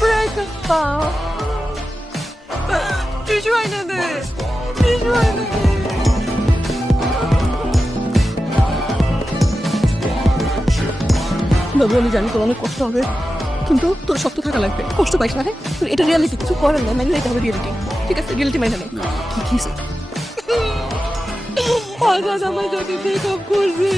Break-up. Issue aynı. Issue aynı. বাবু আমি জানি তোর অনেক কষ্ট হবে, কিন্তু তোর শক্ত থাকা লাগবে, কষ্ট পাইস না। হ্যাঁ, এটা রিয়ালিটি, কিছু করার নেই, মাইনে নিতে হবে রিয়ালিটি। ঠিক আছে, রিয়ালিটি মাইনে নেই। কি আজাদ আমার যদি ব্রেকআপ করবে।